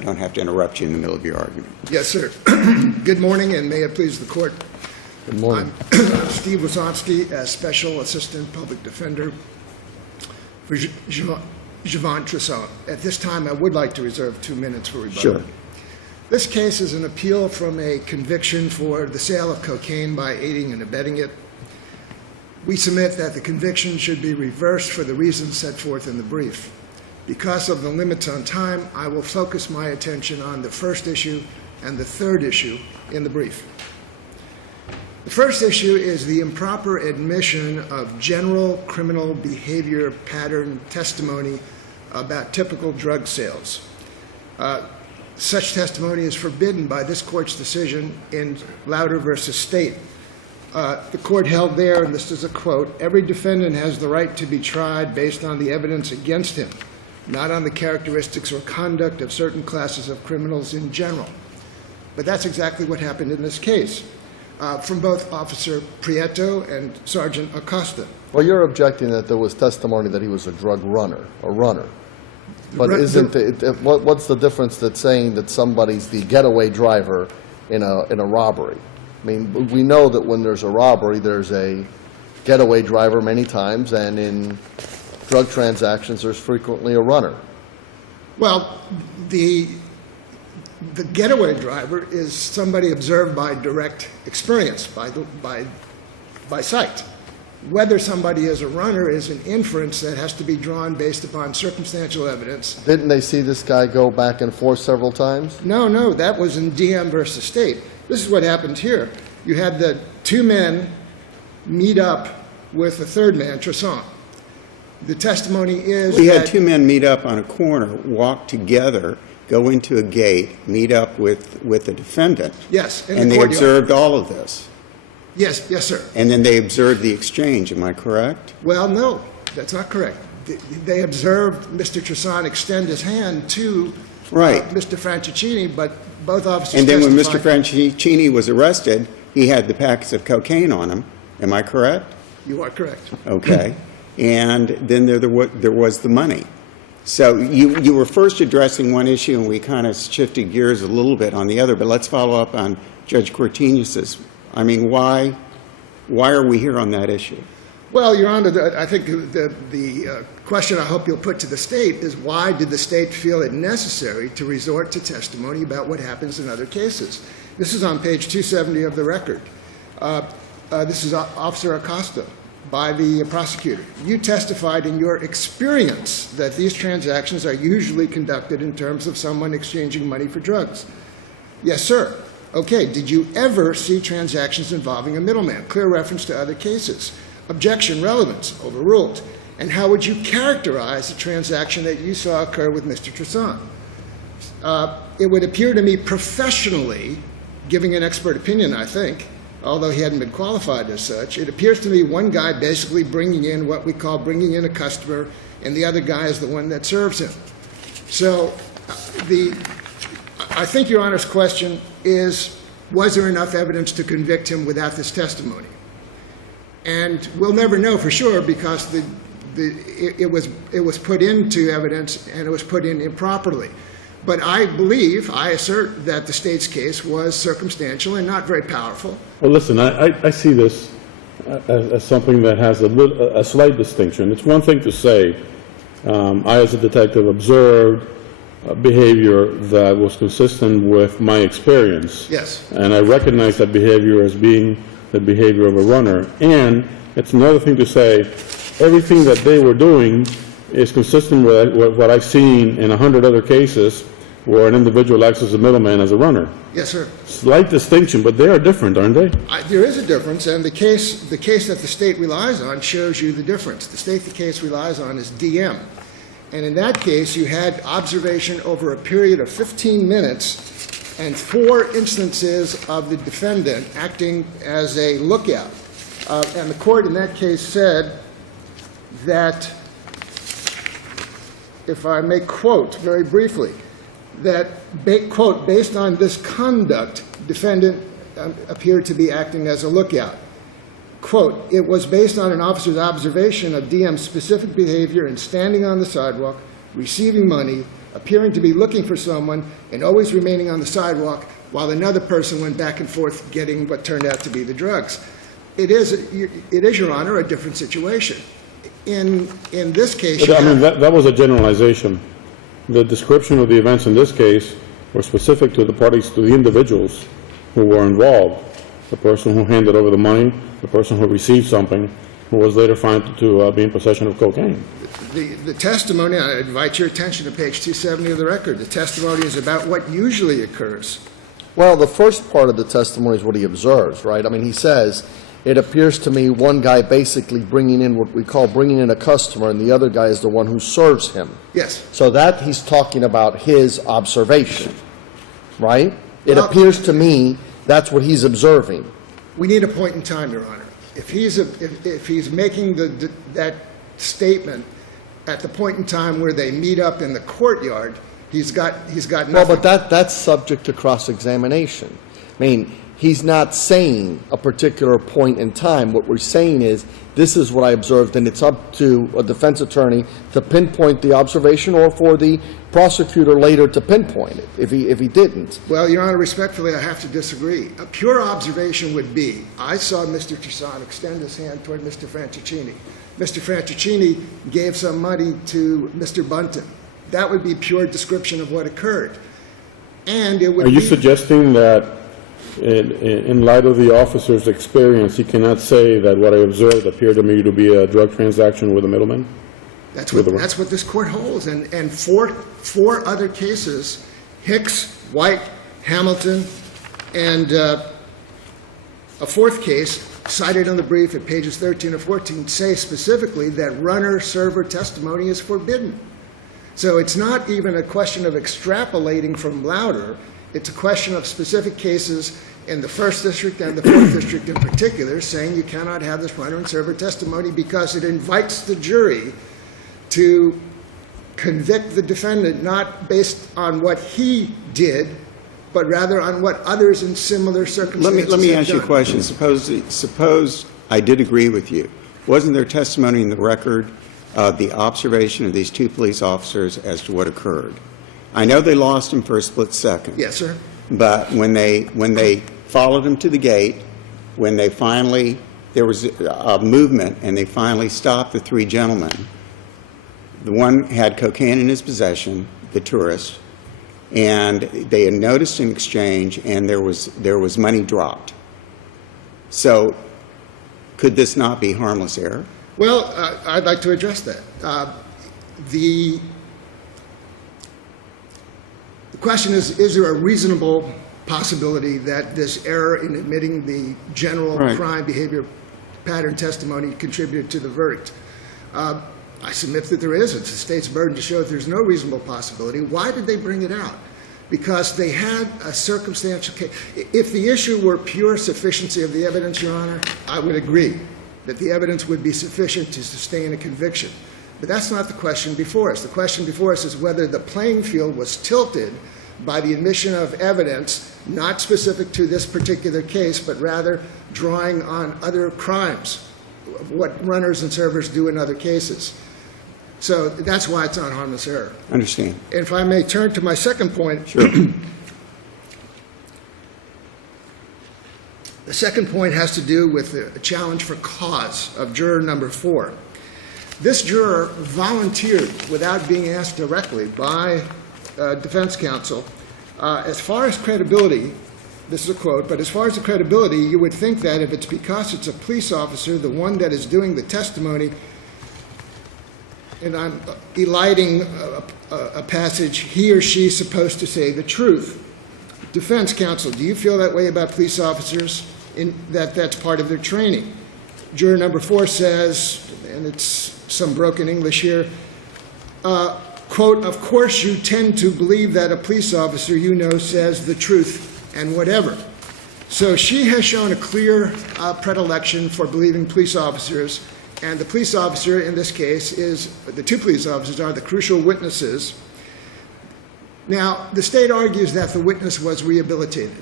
I don't have to interrupt you in the middle of your argument. Yes, sir. Good morning, and may it please the court. Good morning. I'm Steve Wazowski, as Special Assistant Public Defender for Jevon Treseant. At this time, I would like to reserve 2 minutes for rebuttal. Sure. This case is an appeal from a conviction for the sale of cocaine by aiding and abetting it. We submit that the conviction should be reversed for the reasons set forth in the brief. Because of the limits on time, I will focus my attention on the first issue and the third issue in the brief. The first issue is the improper admission of general criminal behavior pattern testimony about typical drug sales. Such testimony is forbidden by this court's decision in Louder versus State. The court held there, and this is a quote, "Every defendant has the right to be tried based on the evidence against him, not on the characteristics or conduct of certain classes of criminals in general." But that's exactly what happened in this case, from both Officer Prieto and Sergeant Acosta. Well, you're objecting that there was testimony that he was a drug runner, a runner. But what's the difference that's saying that somebody's the getaway driver in a robbery? I mean, we know that when there's a robbery, there's a getaway driver many times, and in drug transactions, there's frequently a runner. Well, the getaway driver is somebody observed by direct experience, by sight. Whether somebody is a runner is an inference that has to be drawn based upon circumstantial evidence. Didn't they see this guy go back and forth several times? No, that was in DM versus State. This is what happened here. You had the two men meet up with the third man, Treseant. The testimony is We had two men meet up on a corner, walk together, go into a gate, meet up with the defendant. Yes, in the and they courtyard. observed all of this. Yes, sir. And then they observed the exchange. Am I correct? Well, no, that's not correct. They observed Mr. Treseant extend his hand to Right. Mr. Franceschini, but both officers And then when Mr. testified- Franceschini was arrested, he had the packets of cocaine on him. Am I correct? You are correct. Okay. And then there was the money. So you were first addressing one issue, and we kind of shifted gears a little bit on the other, but let's follow up on Judge Cortinez's. I mean, why are we here on that issue? Well, Your Honor, I think the question I hope you'll put to the state is why did the state feel it necessary to resort to testimony about what happens in other cases? This is on page 270 of the record. This is Officer Acosta by the prosecutor. You testified in your experience that these transactions are usually conducted in terms of someone exchanging money for drugs. Yes, sir. Okay, did you ever see transactions involving a middleman? Clear reference to other cases. Objection, relevance, overruled. And how would you characterize the transaction that you saw occur with Mr. Treseant? It would appear to me professionally, giving an expert opinion, I think, although he hadn't been qualified as such, it appears to me one guy basically bringing in what we call bringing in a customer, and the other guy is the one that serves him. So I think Your Honor's question is, was there enough evidence to convict him without this testimony? And we'll never know for sure because it was put into evidence and it was put in improperly. But I assert that the state's case was circumstantial and not very powerful. Well, listen, I see this as something that has a slight distinction. It's one thing to say, I as a detective observed behavior that was consistent with my experience. Yes. And I recognize that behavior as being the behavior of a runner. And it's another thing to say everything that they were doing is consistent with what I've seen in 100 other cases where an individual acts as a middleman as a runner. Yes, sir. Slight distinction, but they are different, aren't they? There is a difference, and the case that the state relies on shows you the difference. The case relies on is DM. And in that case, you had observation over a period of 15 minutes and 4 instances of the defendant acting as a lookout. And the court in that case said that, if I may quote very briefly, that, quote, based on this conduct, defendant appeared to be acting as a lookout. Quote, it was based on an officer's observation of DM's specific behavior in standing on the sidewalk, receiving money, appearing to be looking for someone and always remaining on the sidewalk while another person went back and forth getting what turned out to be the drugs. It is, Your Honor, a different situation. In this case, you I mean, have, that was a generalization. The description of the events in this case were specific to the parties, to the individuals who were involved. The person who handed over the money, the person who received something, who was later found to be in possession of cocaine. the testimony, I invite your attention to page 270 of the record. The testimony is about what usually occurs. Well, the first part of the testimony is what he observes, right? I mean, he says, it appears to me one guy basically bringing in what we call bringing in a customer, and the other guy is the one who serves him. Yes. So that he's talking about his observation, right? It Well- appears to me that's what he's observing. We need a point in time, Your Honor. If he's making that statement at the point in time where they meet up in the courtyard, he's got nothing. Well, but that's subject to cross-examination. I mean, he's not saying a particular point in time. What we're saying is, this is what I observed, and it's up to a defense attorney to pinpoint the observation, or for the prosecutor later to pinpoint it, if he didn't. Well, Your Honor, respectfully, I have to disagree. A pure observation would be, I saw Mr. Treseant extend his hand toward Mr. Frantuccini. Mr. Frantuccini gave some money to Mr. Bunton. That would be pure description of what occurred. And it would Are you be... suggesting that in light of the officer's experience, he cannot say that what I observed appeared to me to be a drug transaction with a middleman? That's what this court holds. And four other cases, Hicks, White, Hamilton, and a fourth case cited in the brief at pages 13 or 14 say specifically that runner-server testimony is forbidden. So it's not even a question of extrapolating from Louder. It's a question of specific cases in the First District and the Fourth District in particular saying you cannot have this runner and server testimony because it invites the jury to convict the defendant not based on what he did, but rather on what others in similar circumstances Let me have ask you a done. question. Suppose I did agree with you. Wasn't there testimony in the record of the observation of these two police officers as to what occurred? I know they lost him for a split second. Yes, sir. But when they followed him to the gate, when they finally, there was a movement and they finally stopped the three gentlemen, the one had cocaine in his possession, the tourist, and they had noticed an exchange and there was money dropped. So could this not be harmless error? Well, I'd like to address that. The question is there a reasonable possibility that this error in admitting the general Right. crime behavior pattern testimony contributed to the verdict? I submit that there is. It's the state's burden to show that there's no reasonable possibility. Why did they bring it out? Because they had a circumstantial case. If the issue were pure sufficiency of the evidence, Your Honor, I would agree that the evidence would be sufficient to sustain a conviction. But that's not the question before us. The question before us is whether the playing field was tilted by the admission of evidence not specific to this particular case, but rather drawing on other crimes, what runners and servers do in other cases. So that's why it's not harmless error. Understand. And if I may turn to my second point. Sure. The second point has to do with a challenge for cause of juror number 4. This juror volunteered without being asked directly by defense counsel. As far as credibility, this is a quote, but as far as the credibility, you would think that if it's because it's a police officer, the one that is doing the testimony, and I'm eliding a passage, he or she is supposed to say the truth. Defense counsel, do you feel that way about police officers, that's part of their training? Juror number 4 says, and it's some broken English here, quote, of course you tend to believe that a police officer you know says the truth and whatever. So she has shown a clear predilection for believing police officers, and the police officer in this case the two police officers are the crucial witnesses. Now, the state argues that the witness was rehabilitated.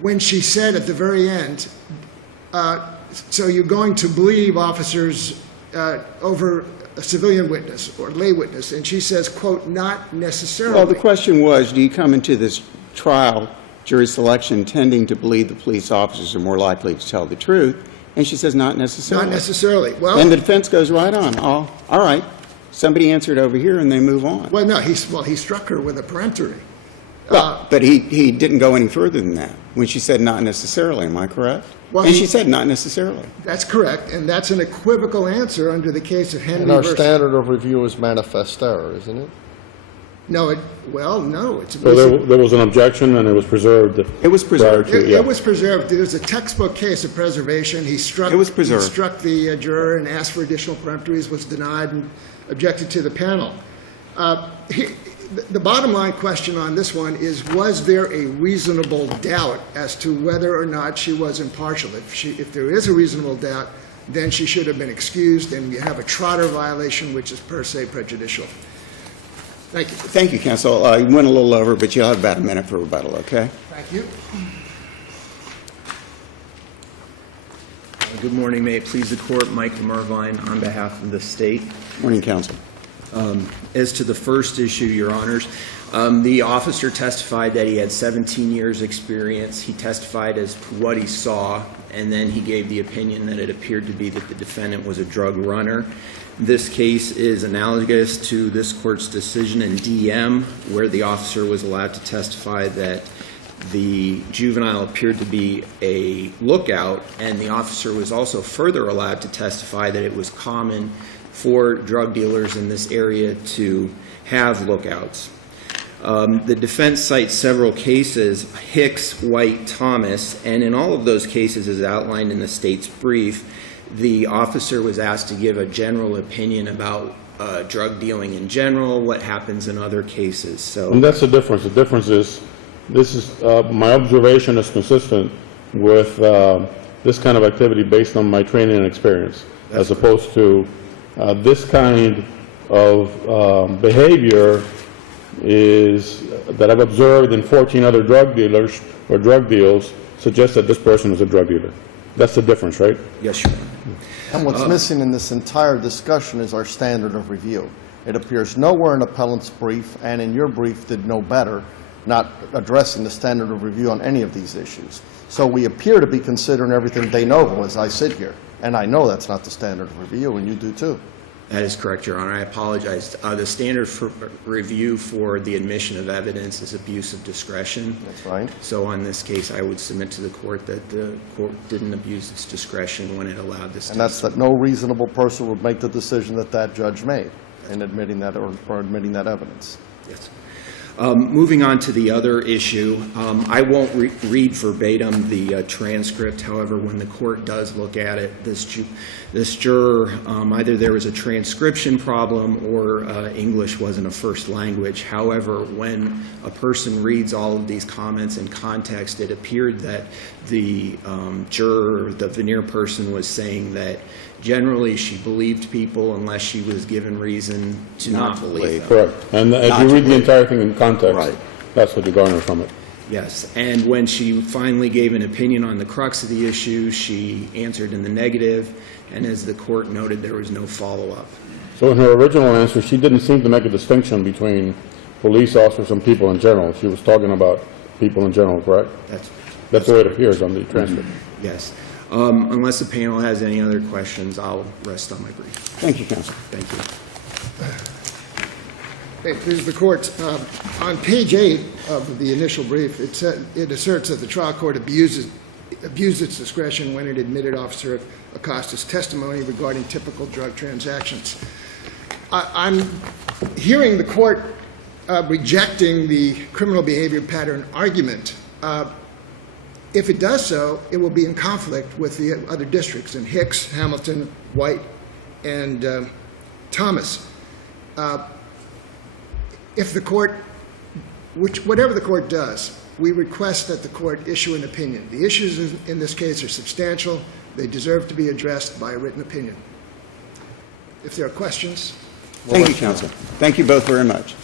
When she said at the very end, so you're going to believe officers over a civilian witness or lay witness, and she says, quote, not necessarily. Well, the question was, do you come into this trial, jury selection, tending to believe the police officers are more likely to tell the truth? And she says, not necessarily. Not necessarily. Well, And the defense goes right on. Oh, all right, somebody answered over here, and they move on. well, no, he struck her with a peremptory. Well, but he didn't go any further than that when she said not necessarily. Am I correct? Well, And she said not necessarily. That's correct, and that's an equivocal answer under the case of Henry And our versus... standard of review is manifest error, isn't it? No, no, it's... So there was an objection and it was preserved. It was preserved. prior to- yeah. It was preserved. It was a textbook case of preservation. He struck... It was preserved. He struck the juror and asked for additional peremptories, was denied, and objected to the panel. The bottom line question on this one is, was there a reasonable doubt as to whether or not she was impartial? If there is a reasonable doubt, then she should have been excused, and you have a Trotter violation, which is per se prejudicial. Thank you. Thank you, counsel. You went a little over, but you'll have about a minute for rebuttal, okay? Thank you. Good morning. May it please the court, Mike Mervine on behalf of the state. Morning, counsel. As to the first issue, Your Honors, the officer testified that he had 17 years' experience. He testified as to what he saw, and then he gave the opinion that it appeared to be that the defendant was a drug runner. This case is analogous to this court's decision in DM, where the officer was allowed to testify that the juvenile appeared to be a lookout, and the officer was also further allowed to testify that it was common for drug dealers in this area to have lookouts. The defense cites several cases, Hicks, White, Thomas, and in all of those cases, as outlined in the state's brief, the officer was asked to give a general opinion about drug dealing in general, what happens in other cases. So, And that's the difference. The difference is, my observation is consistent with this kind of activity based on my training and experience, as opposed to this kind of behavior that I've observed in 14 other drug dealers or drug deals suggests that this person is a drug dealer. That's the difference, right? yes, Your Honor. And what's missing in this entire discussion is our standard of review. It appears nowhere in appellant's brief, and in your brief did no better, not addressing the standard of review on any of these issues. So we appear to be considering everything de novo as I sit here, and I know that's not the standard of review, and you do too. That is correct, Your Honor. I apologize. The standard for review for the admission of evidence is abuse of discretion. That's right. So on this case, I would submit to the court that the court didn't abuse its discretion when it allowed this. And that's that no reasonable person would make the decision that that judge made in admitting that or admitting that evidence. Yes. Moving on to the other issue, I won't read verbatim the transcript. However, when the court does look at it, this juror, either there was a transcription problem or English wasn't a first language. However, when a person reads all of these comments in context, it appeared that the juror, the veneer person, was saying that generally she believed people unless she was given reason to not believe them. Correct. And if Not you to read the believe. entire thing in context, Right. that's what you garner from it. Yes, and when she finally gave an opinion on the crux of the issue, she answered in the negative, and as the court noted, there was no follow-up. So in her original answer, she didn't seem to make a distinction between police officers and people in general. She was talking about people in general, correct? That's the way it appears on the transcript. Yes. Unless the panel has any other questions, I'll rest on my brief. Thank you, counsel. Thank you. Hey, please, the court, on page 8 of the initial brief, it asserts that the trial court abused its discretion when it admitted Officer Acosta's testimony regarding typical drug transactions. I'm hearing the court rejecting the criminal behavior pattern argument. If it does so, it will be in conflict with the other districts in Hicks, Hamilton, White, and Thomas. If the court, whatever the court does, we request that the court issue an opinion. The issues in this case are substantial. They deserve to be addressed by a written opinion. If there are questions. Thank you, counsel. Thank you both very much.